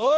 ఓ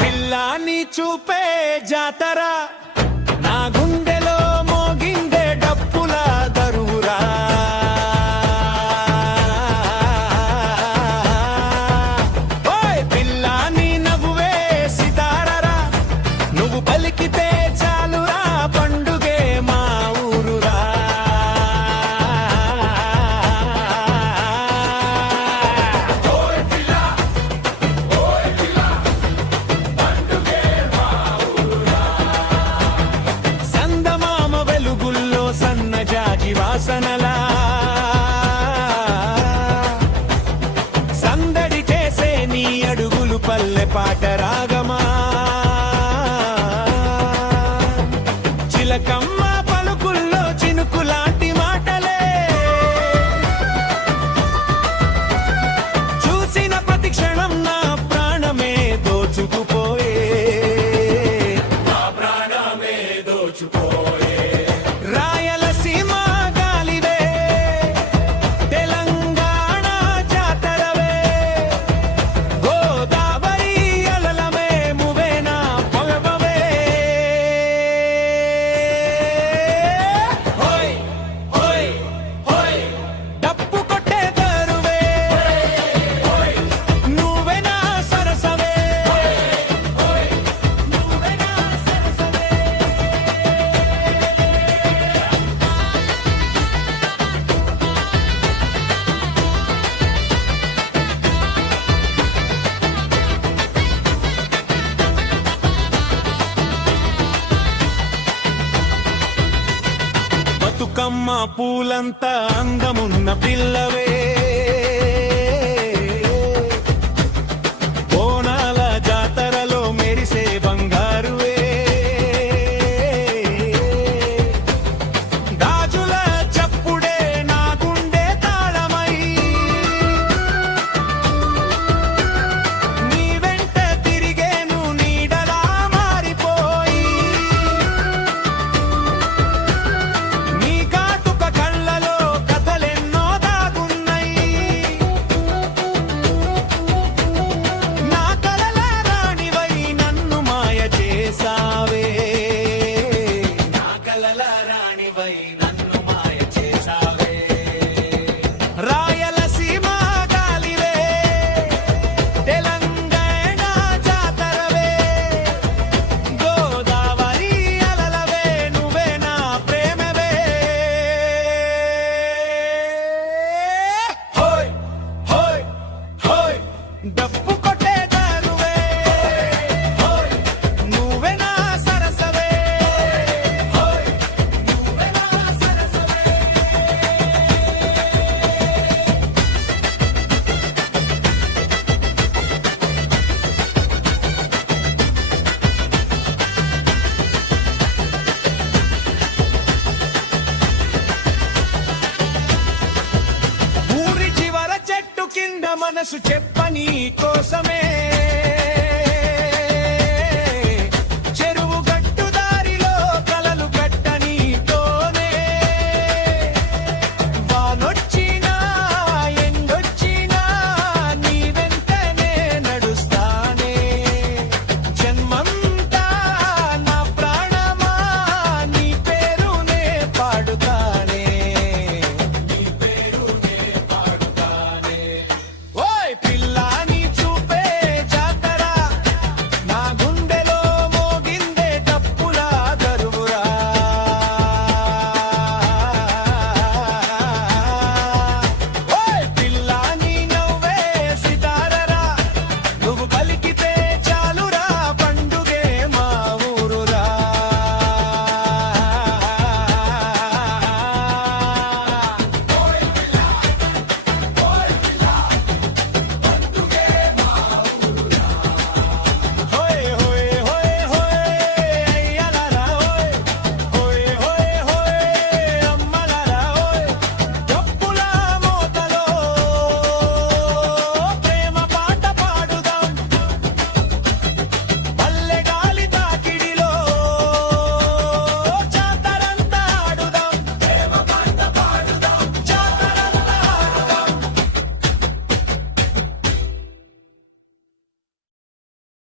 పిల్లాని చూపే జాతరా నా గుండెలో మోగిందే డప్పుల దరువురా ఓయ్ పిల్లాని నవ్వే సితారరా నువ్వు పలికితే చాలురా పండుగే మా ఊరురా వాసనలా సందడి చేసే నీ అడుగులు పల్లె పాట రాగమా చిలకమ్మ పలుకుల్లో చినుకులాంటి మాటలే చూసిన ప్రతి క్షణం నా ప్రాణమే దోచుకుపోయే బతుకమ్మ పూలంత అందమున్న పిల్లవే బోనాల జాతరలో మెరిసే బంగారువే గాజుల చప్పుడే నా గుండె తాళమై నీ వెంట తిరిగేను నీడలా మారిపోయి డప్పు కొట్టే దారువే నువ్వే నా సరసవే నువ్వే నా సరసవే ఊరి చివర చెట్టు కింద మనసు చెప్పని కోసమే